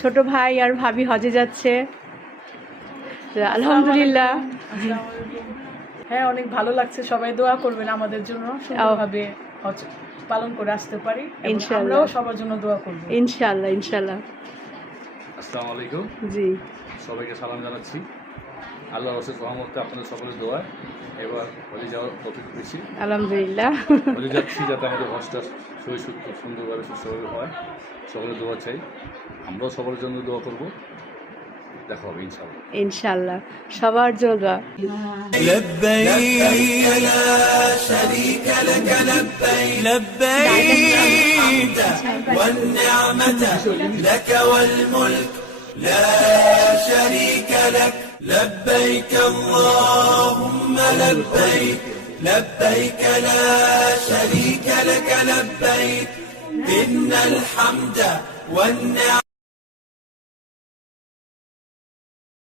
ছোট ভাই আর ভাবি হজে যাচ্ছে। আলহামদুলিল্লাহ। হ্যাঁ, অনেক ভালো লাগছে। সবাই দোয়া করবেন আমাদের জন্য, সুন্দরভাবে হজ পালন করে আসতে পারি। আমরাও সবার জন্য দোয়া করব ইনশাআল্লাহ ইনশাআল্লাহ। আসসালামু আলাইকুম। জি, সবাইকে সালাম জানাচ্ছি। আল্লাহর অশেষ রহমতে আপনাদের সকলের দোয়া এবার হজে যাওয়ার তৌফিক পেয়েছি। আলহামদুলিল্লাহ। হজে যাচ্ছি যাতে আমাদের হজটা সুন্দরভাবে সুস্থভাবে হয়। সকলের দোয়া চাই, আমরাও সবার জন্য দোয়া করব। দেখা হবে ইনশাআল্লাহ। ইনশাআল্লাহ সবার জন্য। لبيك لا شريك لك لبيك لبيك والنعمة لك والملك لا شريك لك لبيك اللهم لبيك لبيك لا شريك لك لبيك إن الحمد والنعمة